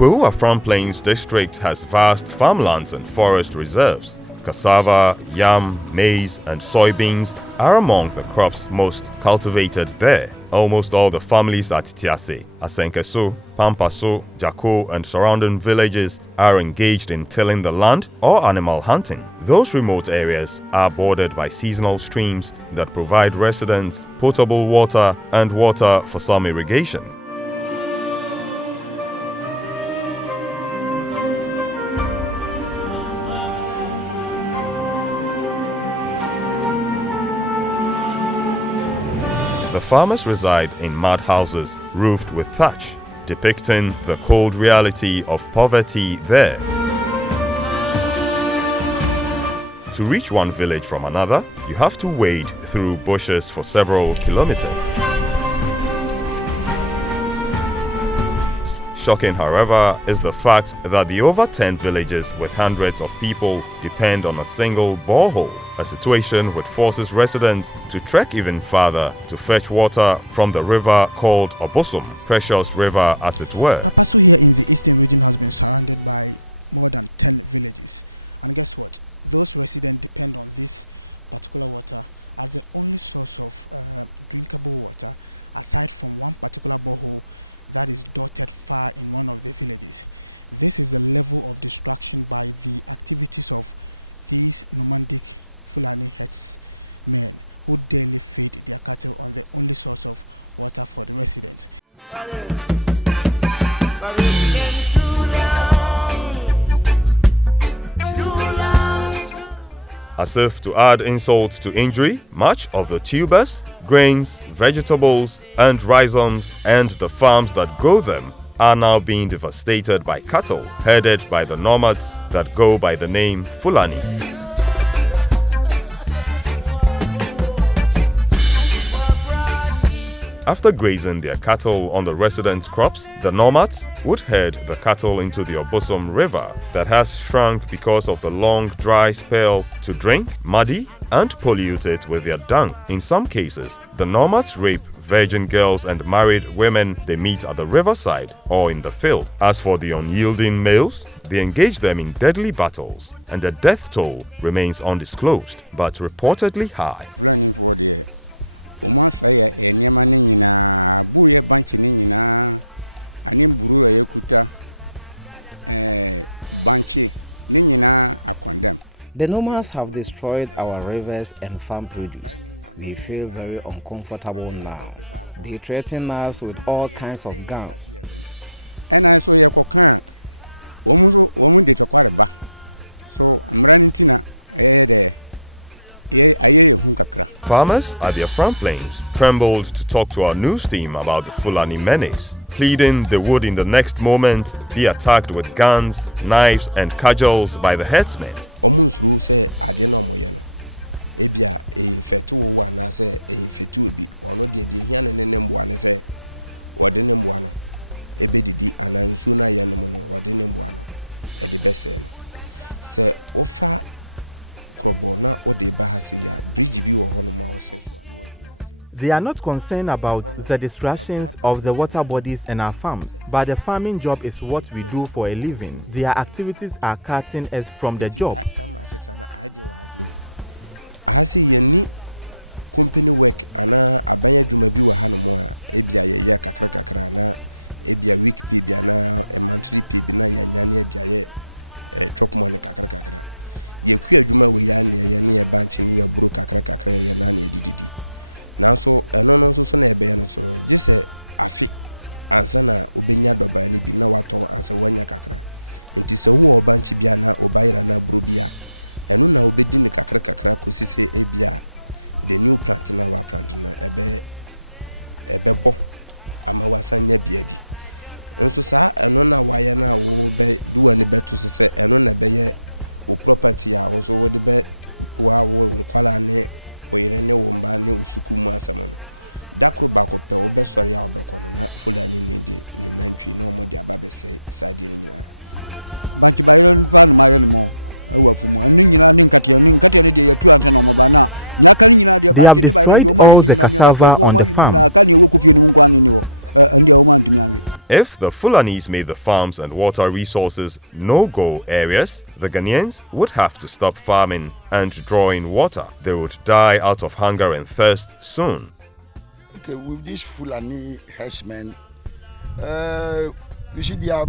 Kwewu Afram Plains district has vast farmlands and forest reserves. Cassava, yam, maize, and soybeans are among the crops most cultivated there. Almost all the families at Tiase, Asenkeso, Pampaso, Jako, and surrounding villages are engaged in tilling the land or animal hunting. Those remote areas are bordered by seasonal streams that provide residents potable water and water for some irrigation. The farmers reside in mud houses roofed with thatch, depicting the cold reality of poverty there. To reach one village from another, you have to wade through bushes for several kilometers. Shocking, however, is the fact that the over 10 villages with hundreds of people depend on a single borehole, a situation which forces residents to trek even farther to fetch water from the river called Obosum, precious river as it were. Papaso here in the eastern region has been surrounded by more than 10 villages. And guess what? Those residents depend on this particular water as the only source of drinkable water, aside from one particular borehole that is dotted far in one of the villages. This is the level of destruction by the activities of these nomadic Fulani herdsmen who daily feed their cattle on the only source of water for the residents. As if to add insult to injury, much of the tubers, grains, vegetables, and rhizomes and the farms that grow them are now being devastated by cattle headed by the nomads that go by the name Fulani. After grazing their cattle on the residents' crops, the nomads would herd the cattle into the Obosum River that has shrunk because of the long dry spell to drink, muddy, and pollute it with their dung. In some cases, the nomads rape virgin girls and married women they meet at the riverside or in the field. As for the unyielding males, they engage them in deadly battles, and the death toll remains undisclosed, but reportedly high. Saya nyama nyina buye banchi nyina ani mburu yekuta banchi nyina akondem. The nomads have destroyed our rivers and farm produce. We feel very uncomfortable now. They threaten us with all kinds of guns. And I saw yakokan womu de chokware ba. So amranitina there. Farmers at their front plains trembled to talk to our news team about the Fulani Menace, pleading they would in the next moment be attacked with guns, knives, and cudgels by the herdsmen. Omunsuru say adeno moyeno. Ebia infetu wa na say infetu bi ono de hia ne nemboa ne say wode nemboa no ebedidi anansu na ye no no wode nemboa no e de bese no say ofa They are not concerned about the distractions of the water bodies and our farms, but the farming job is what we do for a living. Their activities are cutting us from the job. I see any company work ana abanya dwuma bi wa hanomo a ebia ye kakra na ebia week pay bia na a monthly pay bi na ya nyane dia chop money kakra. Ye ku adwuma we ya ne ye bank ni ye bro kakra ye na ne dididi nanso eno no so na ebe no so gise afi ansa na obenya doba ni bi na wato ansa wanya kakra enti se wo bank bia na obayira na bro bia eno na obedi ni kakra kosise ebia the new plant na wa plant na ebe bo ama wasanya biadi nso sa eno na waye na wo be duwa ni beto so se eno na be ye o property a also would be wa nkwala ne oyire ne wo mba ne osuku mu asama no dakro bako pe obesori a obekọ no na Fulani ni de ni nantwi na omo de ababe se sade ni nyina banki bayron pan ma yen mo awafu mu anu nyina ne nkatia ne de yatu ante no mo ba na nyaka ni nyina de banki ni bayron do ma the cassava on the farm. Ka ne wo kufie ni nkwa ni wo ndia o man tumi anwe. If the Fulanis made the farms and water resources no-go areas, the Ghanaians would have to stop farming and drawing water. They would die out of hunger and thirst soon. Okay, with these Fulani herdsmen, you see, they are,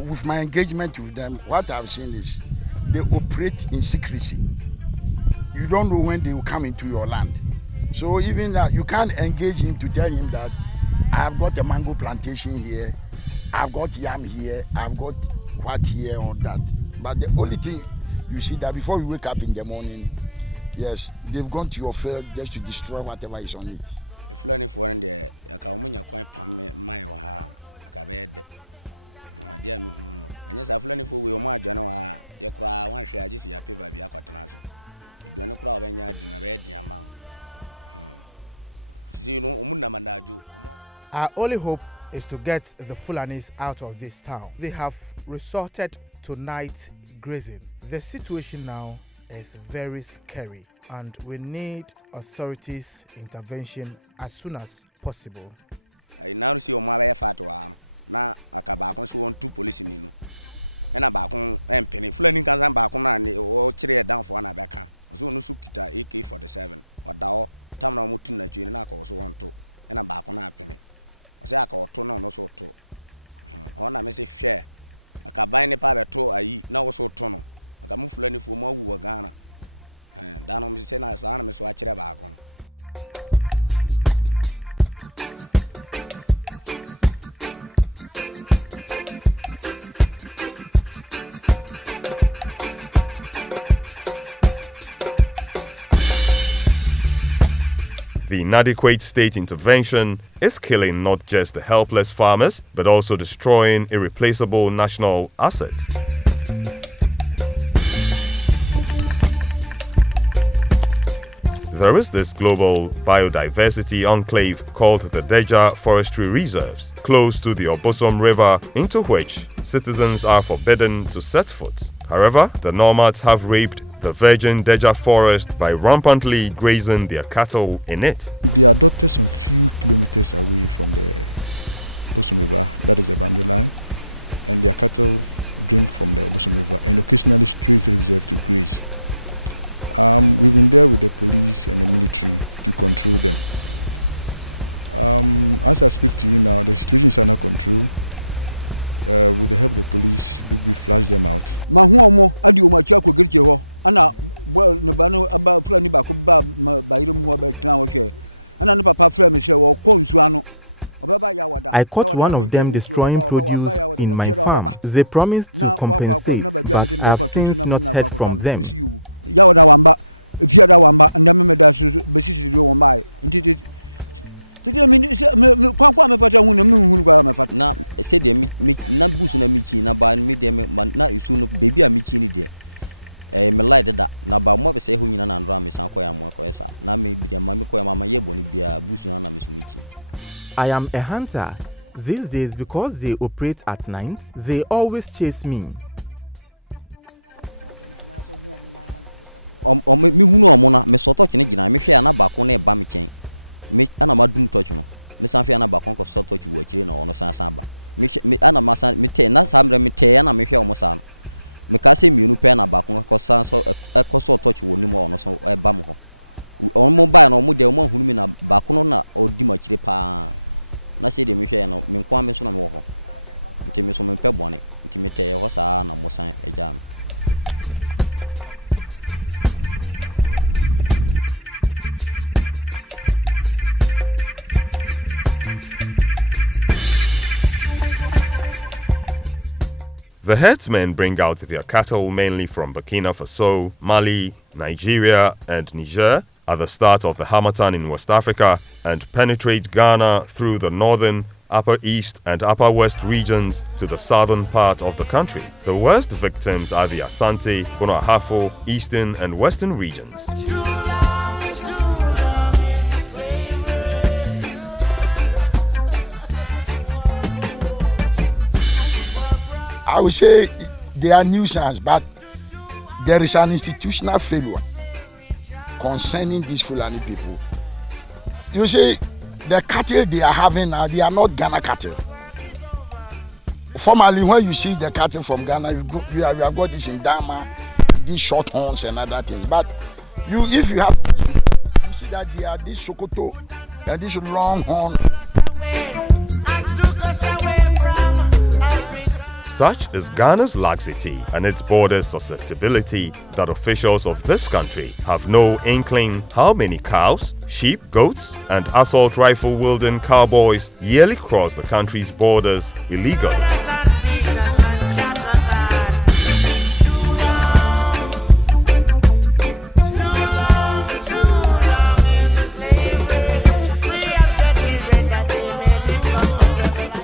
with my engagement with them, what I've seen is they operate in secrecy. You don't know when they will come into your land. So even that, you can't engage him to tell him that I've got a mango plantation here, I've got yam here, I've got what here or that. But the only thing you see that before you wake up in the morning, yes, they've gone to your field just to destroy whatever is on it. If learning for in there, I can only quite my or her, cabed. Dear me, and yes, I've learned for we my general, your cry one share just your paper be a quaternas. You don't cry when you're dinner bed, dear man. You know, Our only hope is to get the Fulanis out of this town. They have resorted to night grazing. The situation now is very scary and we need authorities' intervention as soon as possible. I now see your mother fatwa. Now I can back on so on 2 police in you. And I back on and penny Fulani can back on or chair down for an abaka. So no sukita AK-47 or Dao. Tamna mutuna juu na kwa so wanto ena ba ko na apene o se aka oto na no so to ona me se hwe aka ban ne pa beto ayi na wo so to no aka mu Fulani fo mu awu wa Ghana da no me se na sa na me so a kire ba ko. The inadequate state intervention is killing not just the helpless farmers, but also destroying irreplaceable national assets. There is this global biodiversity enclave called the Deja Forestry Reserves, close to the Obosom River, into which citizens are forbidden to set foot. However, the nomads have raped the virgin Deja forest by rampantly grazing their cattle in it. They are dotted some few kilometers away from the Obosom River, that is the boundary line, and their cattle drink from the Obosom River and occasionally stray into the reserve to graze. We've been there with the police and the military to control them. As I speak to you now, the situation is under control. With the help of the police, we flash them out. Mahuomo adi umachi akwo girche ho ana well ne ba no aba Fulani ba ko ba irum ho ba tena ho hwe ana ne papa fra me hwe wo ko nsu ano. I caught one of them destroying produce in my farm. They promised to compensate, but I have since not heard from them. Yawada wamba fiada wamba ndame me da su besisi do wamba ntiti kwa mepata hunu mehunu kwa mepata na se de mi na busu na michi na ba mi de na isu no baby a michi ni de me like da na ba mo be se hu nyina na ndro am san koya mo koyesa na me bi de ma me koya mama ye boni bia busu na me so michi. I am a hunter. These days, because they operate at night, they always chase me. Me hunu omo na me so touch ne gina me hwe na ba ko na e ba me chen me ana madum touch no me san hwe na ba ko so touch wo akire na ono san ba me ana ma san me te na sambre me te na me hwe omo san me ka se mienu pe na ba ko san so ko so touch wo ni mo ono so e ba mo ho omo ba na omo de omo hunu me na ba ko no na odi ma kire pa na se de me hwe no me nko me so na me wo ho nti me so me pe bone nti me te ye ho sa na mo san e jam. The herdsmen bring out their cattle mainly from Burkina Faso, Mali, Nigeria, and Niger at the start of the Harmattan in West Africa and penetrate Ghana through the northern, upper east, and upper west regions to the southern part of the country. The worst victims are the Asante, Bono Ahafo, eastern, and western regions. I would say they are nuisance, but there is an institutional failure concerning these Fulani people. You see, the cattle they are having now, they are not Ghana cattle. Formerly, when you see the cattle from Ghana, you have got this in Dama, these short horns and other things. But if you have, you see that they are this Sokoto and this long horn. Such is Ghana's laxity and its borders' susceptibility that officials of this country have no inkling how many cows, sheep, goats, and assault rifle-wielding cowboys yearly cross the country's borders illegally.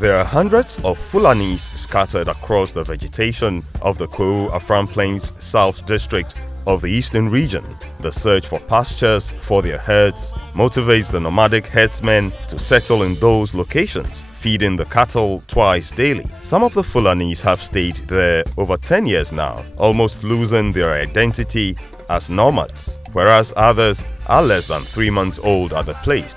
There are hundreds of Fulanis scattered across the vegetation of the Kwu-Afram Plains South District of the Eastern Region. The search for pastures for their herds motivates the nomadic herdsmen to settle in those locations, feeding the cattle twice daily. Some of the Fulanis have stayed there over 10 years now, almost losing their identity as nomads, whereas others are less than 3 months old at the place.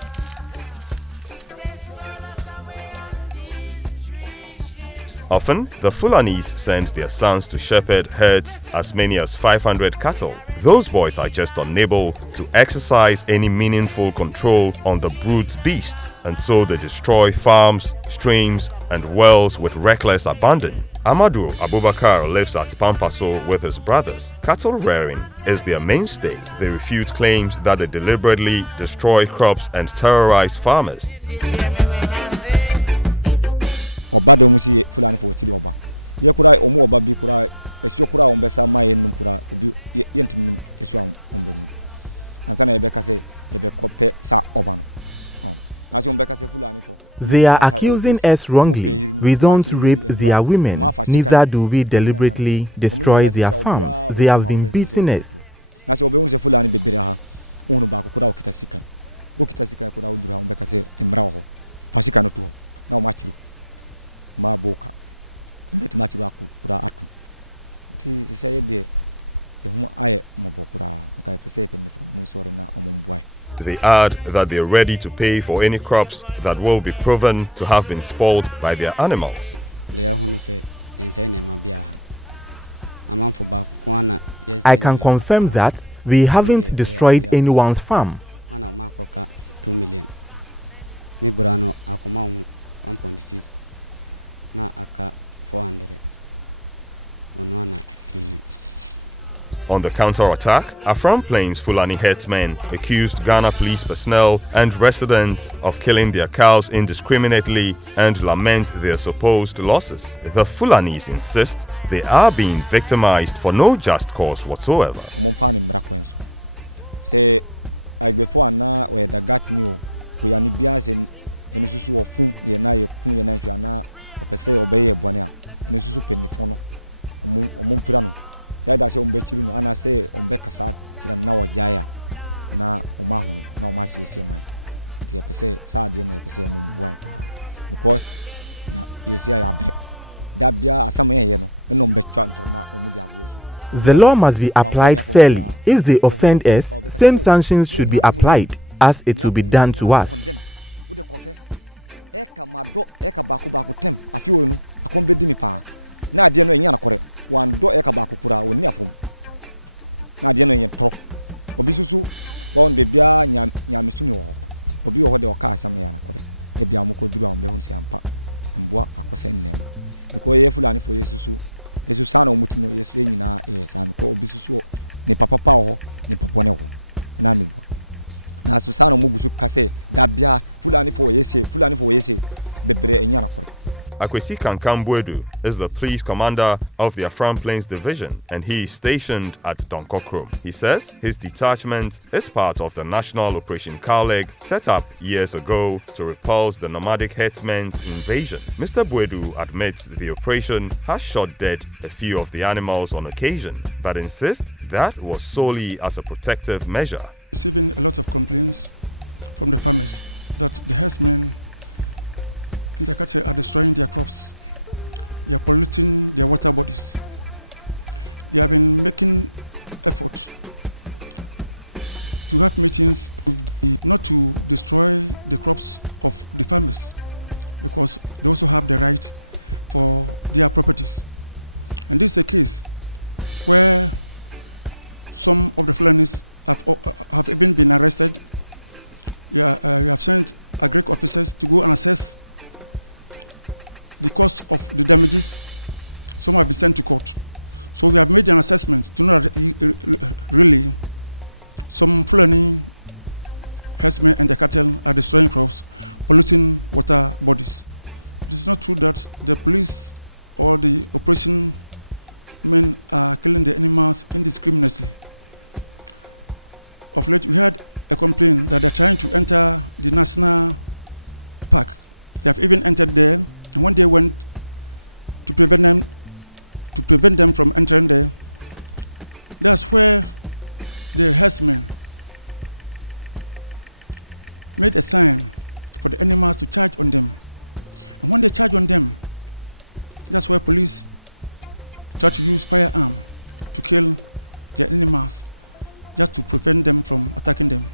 Often, the Fulanis send their sons to shepherd herds as many as 500 cattle. Those boys are just unable to exercise any meaningful control on the brute beasts, and so they destroy farms, streams, and wells with reckless abandon. Amadou Abubakar lives at Pampaso with his brothers. Cattle rearing is their mainstay. They refute claims that they deliberately destroy crops and terrorize farmers. Oba de musi Fulani for chili oba. Ye kura omu oba bi kura esio kura ombesa ma yenum kura obi yentim esio ombenu. Antana ebe kase ebe kope sa oba no. They are accusing us wrongly. We don't rape their women, neither do we deliberately destroy their farms. They have been beating us. They add that they are ready to pay for any crops that will be proven to have been spoiled by their animals. I can confirm that we haven't destroyed anyone's farm. 2 million. Me burano akoma 1.6 na aka 400. Onwana million. On the counter-attack, Afram Plains Fulani herdsmen accused Ghana police personnel and residents of killing their cows indiscriminately and lament their supposed losses. The Fulanis insist they are being victimized for no just cause whatsoever. Say, I before na where the gat new Fulani bias and susu of whom ye na ye kun ye na jana or say obey a bonia and susu pennifono or mumfirano. Yada se umbechiru no ana se umbekasa tira na wajaya na umahu na umasi semai ti pese sa de na pese mumbuai pa because you see ya be da bia asama ye no no mbetwa na umudi agwo. The law must be applied fairly. If they offend us, same sanctions should be applied as it will be done to us. Eka mado eka baku tem afiwo no akombedi mi pa na ade no enya na kore wan do eka ba kokura woni afom na de no yen tro obi susu won be bia nya mesumi wo obi wo de oka asama ya na kore e bia mo ko duru am be hun si ampa mboa akosa nnema because ye Fulani for yesusu sana omuti no yesu enyina sa ko obi susu ni papa pa ho ni papa ne ho na me bo na su sana mo gusu kase da bia Fulani for yese bebre enya na kore. Akwesi Kankambwedu is the police commander of the Afram Plains Division, and he is stationed at Donkokrom. He says his detachment is part of the National Operation Cowleg set up years ago to repulse the nomadic herdsmen's invasion. Mr. Bwedu admits the operation has shot dead a few of the animals on occasion, but insists that was solely as a protective measure. Receiving a lot of complaints from the farmers that the herdsmen and the cattle are destroying their crops. They are polluting their water bodies. They have been making efforts to have meetings not to destroy the crops of the farmers, because they also have the right for their properties. And this is a case where some of the Fulanis have even been arrested. We have sent agric officers to go and assess the cost of the damages. Some have been sent to court. So we have made an assessment to know that really some Fulani herdsmen and the cattle are destroying crops, polluting water bodies. It is not true that the police or the operation men are killing the animals indiscriminately. Of late, we had a complaint that they're trying to enter the national park. They have even entered there, and when they went to prevent them from entering there, that's where the herdsmen made a sign for the animals to charge on them. And when they charge on them, that's where police try to use firearm to kill the animals, just to prevent them from attacking them.